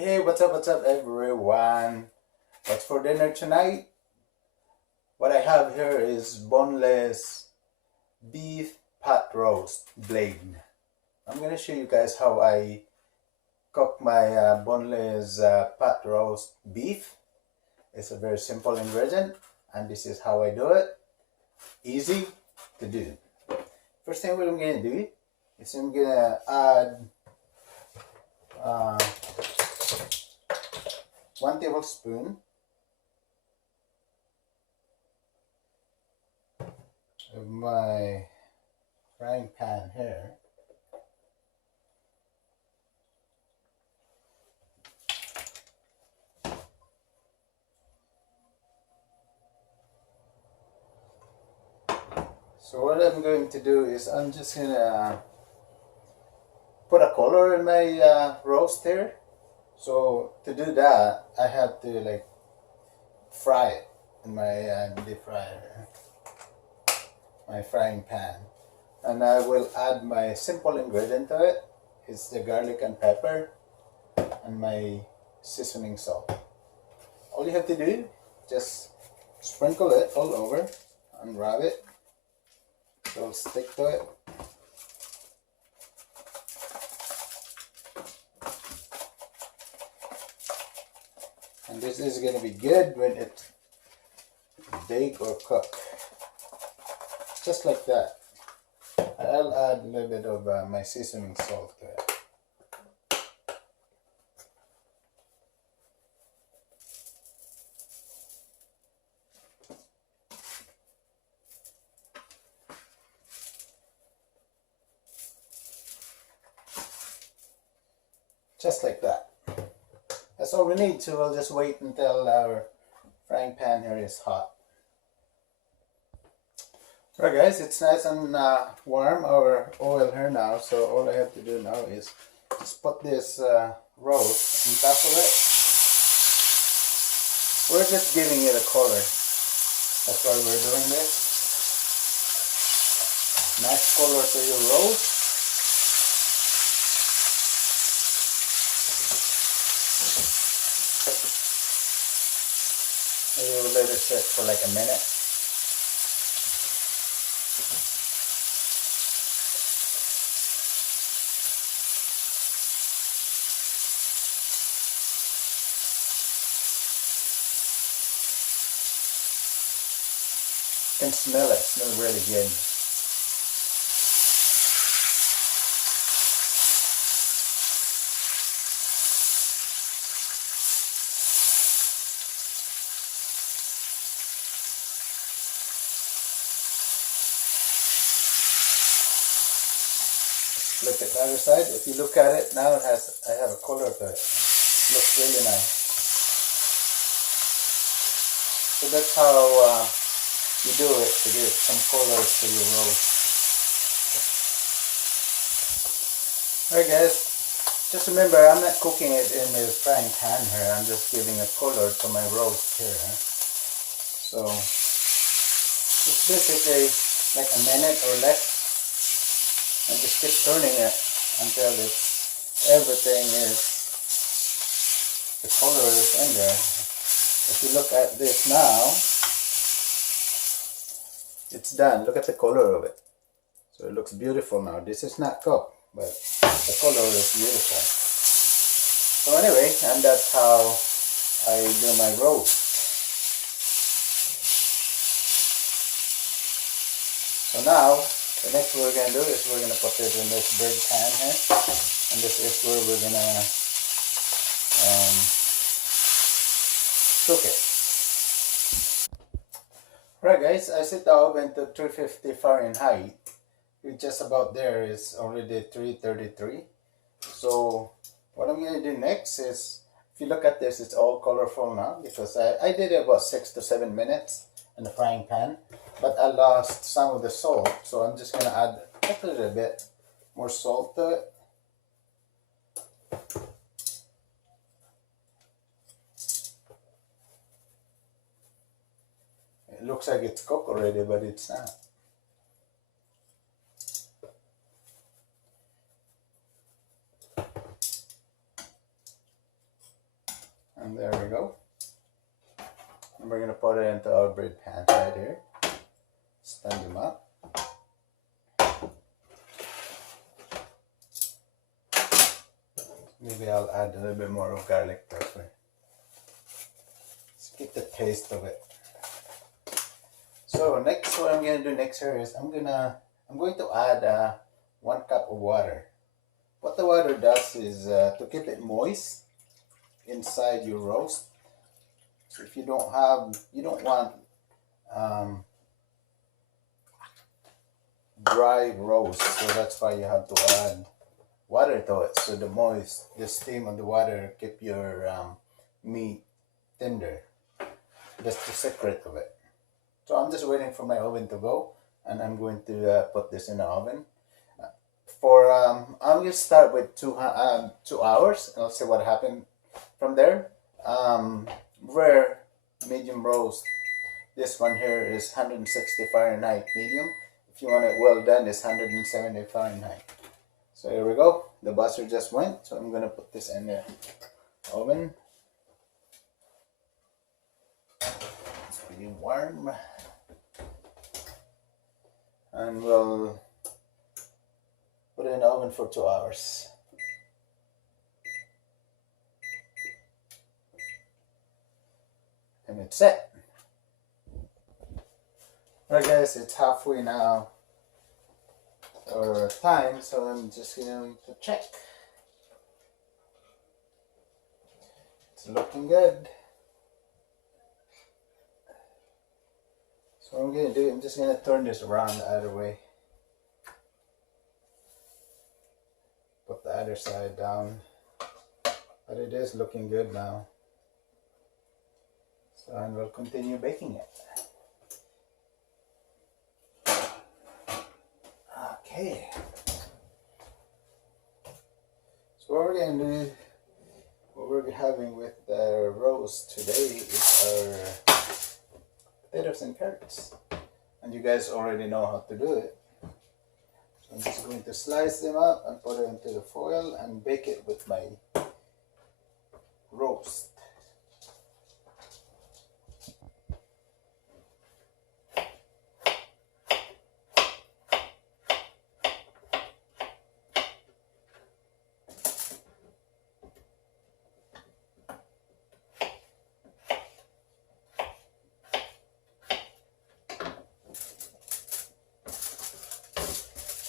Hey, what's up everyone? What's for dinner tonight? What I have here is boneless beef pot roast blade. I'm gonna show you guys how I cook my boneless pot roast beef. It's a very simple ingredient and this is how I do it. Easy to do. First thing what I'm gonna do is I'm gonna add 1 tablespoon of my frying pan here. So what I'm going to do is I'm just gonna put a color in my roast here. So to do that, I have to fry it in my deep fryer, my frying pan, and I will add my simple ingredient to it. It's the garlic and pepper and my seasoning salt. All you have to do, just sprinkle it all over and rub it so it'll stick to it. And this is going to be good when it's baked or cooked. Just like that. I'll add a little bit of my seasoning salt to it. Just like that. That's all we need, so we'll just wait until our frying pan here is hot. Alright guys, it's nice and warm, our oil here now, so all I have to do now is just put this roast on top of it. We're just giving it a color. That's why we're doing this. Nice color to your roast. Maybe we'll let it sit for like a minute. You can smell it. It smells really good. Flip it the other side. If you look at it now, I have a color to it. Looks really nice. So that's how you do it to get some colors to your roast. Alright guys, just remember I'm not cooking it in the frying pan here. I'm just giving a color to my roast here. So it's basically like a minute or less. And just keep turning it until everything is, the color is in there. If you look at this now, it's done. Look at the color of it. So it looks beautiful now. This is not cooked, but the color is beautiful. So anyway, and that's how I do my roast. So now, the next we're going to do is we're going to put it in this big pan here, and this is where we're going to cook it. Right guys, I set the oven to 350 Fahrenheit. It's just about there, it's already 333. So what I'm going to do next is, if you look at this, it's all colorful now because I did it about 6 to 7 minutes in the frying pan. But I lost some of the salt, so I'm just going to add a little bit more salt to it. It looks like it's cooked already, but it's not. And there we go. And we're gonna put it into our bread pan right here. Stand them up. Maybe I'll add a little bit more of garlic pepper. Let's get the taste of it. So next, what I'm gonna do next here is I'm going to add 1 cup of water. What the water does is to keep it moist inside your roast. So if you don't want dry roast, so that's why you have to add water to it. So the steam of the water keep your meat tender. That's the secret of it. So I'm just waiting for my oven to go, and I'm going to put this in the oven. I'm going to start with 2 hours, and I'll see what happened from there. Rare medium roast. This one here is 160 Fahrenheit medium. If you want it well done, it's 170 Fahrenheit. So here we go. The butter just went, so I'm going to put this in the oven. It's pretty warm. And we'll put it in the oven for 2 hours. And it's set. Alright guys, it's halfway now our time, so I'm just going to check. It's looking good. So what I'm going to do, I'm just going to turn this around the other way. Put the other side down. But it is looking good now. So and we'll continue baking it. Okay. So what we're going to do, what we're having with the roast today is our potatoes and carrots. And you guys already know how to do it. So I'm just going to slice them up and put it into the foil and bake it with my roast.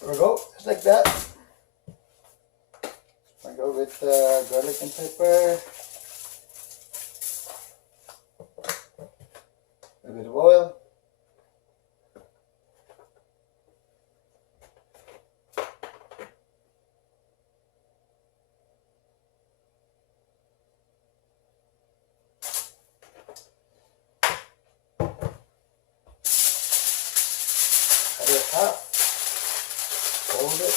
There we go, just like that. I go with garlic and pepper, a bit of oil, cut it half. Hold it.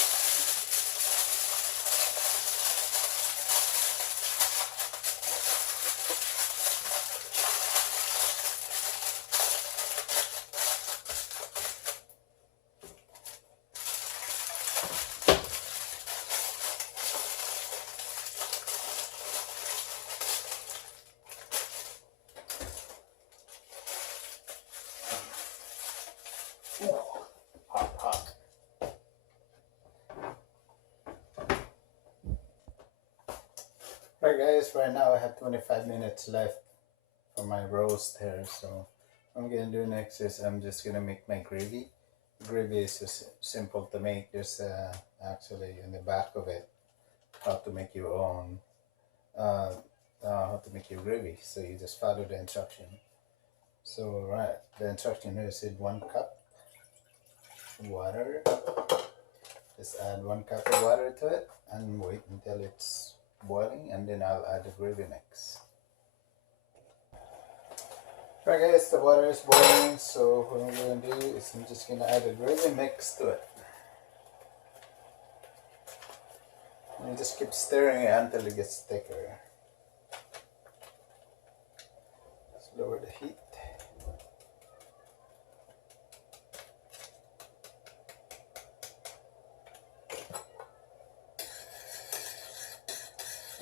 Ooh, hot, hot. Alright guys, right now I have 25 minutes left for my roast here, so what I'm going to do next is I'm just going to make my gravy. The gravy is just simple to make. There's actually in the back of it how to make your own, how to make your gravy, so you just follow the instruction. So right, the instruction here said 1 cup of water. Just add 1 cup of water to it and wait until it's boiling, and then I'll add the gravy mix. Alright guys, the water is boiling, so what I'm going to do is I'm just going to add the gravy mix to it. And you just keep stirring it until it gets thicker. Just lower the heat.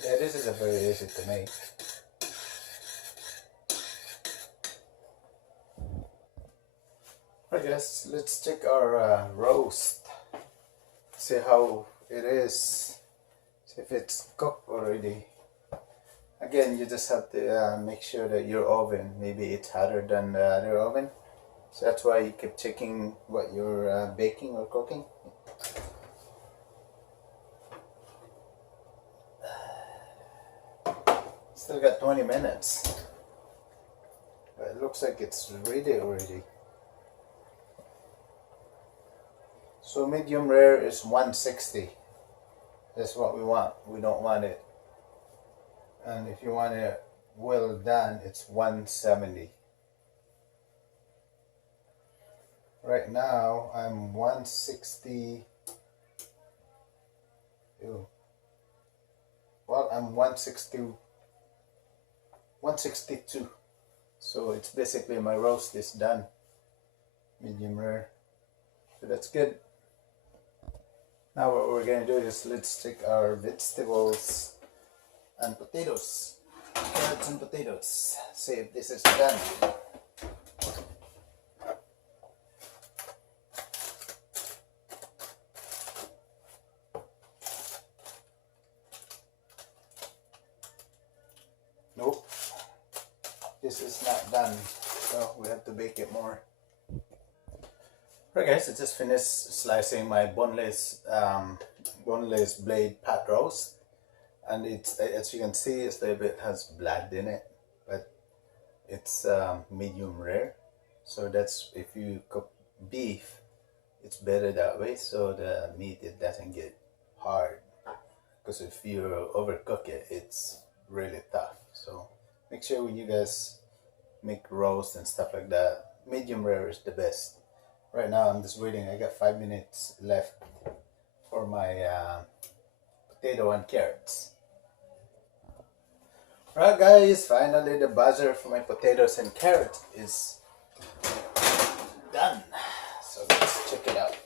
Yeah, this is a very easy to make. Alright guys, let's check our roast. See how it is. See if it's cooked already. Again, you just have to make sure that your oven, maybe it's hotter than the other oven. So that's why you keep checking what you're baking or cooking. Still got 20 minutes. But it looks like it's ready already. So medium rare is 160. That's what we want. We don't want it. And if you want it well done, it's 170. Right now, I'm 160. Ew. Well, I'm 162. So it's basically my roast is done. Medium rare. So that's good. Now what we're going to do is let's check our vegetables and potatoes. Carrots and potatoes. See if this is done. Nope. This is not done. So we have to bake it more. Right guys, I just finished slicing my boneless blade pot roast, and it's, as you can see, it's a little bit has blood in it, but it's medium rare. So that's, if you cook beef, it's better that way, so the meat, it doesn't get hard, because if you overcook it, it's really tough. So make sure when you guys make roast and stuff like that, medium rare is the best. Right now I'm just waiting. I got 5 minutes left for my potato and carrots. Alright guys, finally the buzzer for my potatoes and carrots is done. So let's check it out.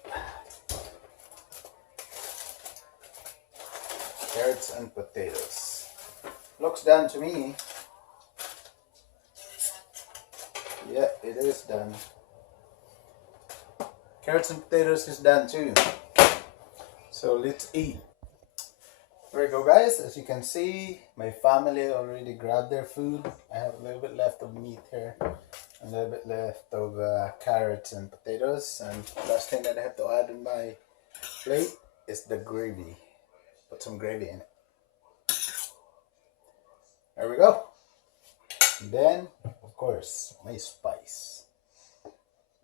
Carrots and potatoes. Looks done to me. Yeah, it is done. Carrots and potatoes is done too. So let's eat. There we go guys, as you can see, my family already grabbed their food. I have a little bit left of meat here, a little bit left of carrots and potatoes, and last thing that I have to add in my plate is the gravy. Put some gravy in it. There we go. And then, of course, my spice.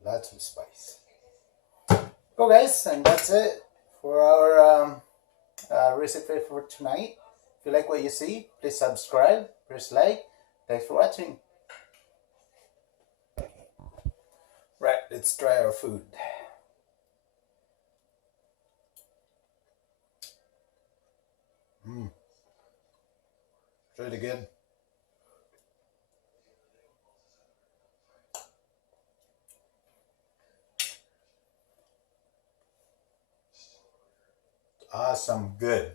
Lots of spice. So guys, and that's it for our recipe for tonight. If you like what you see, please subscribe, press like. Thanks for watching. Right, let's try our food. It's really good. Awesome, good.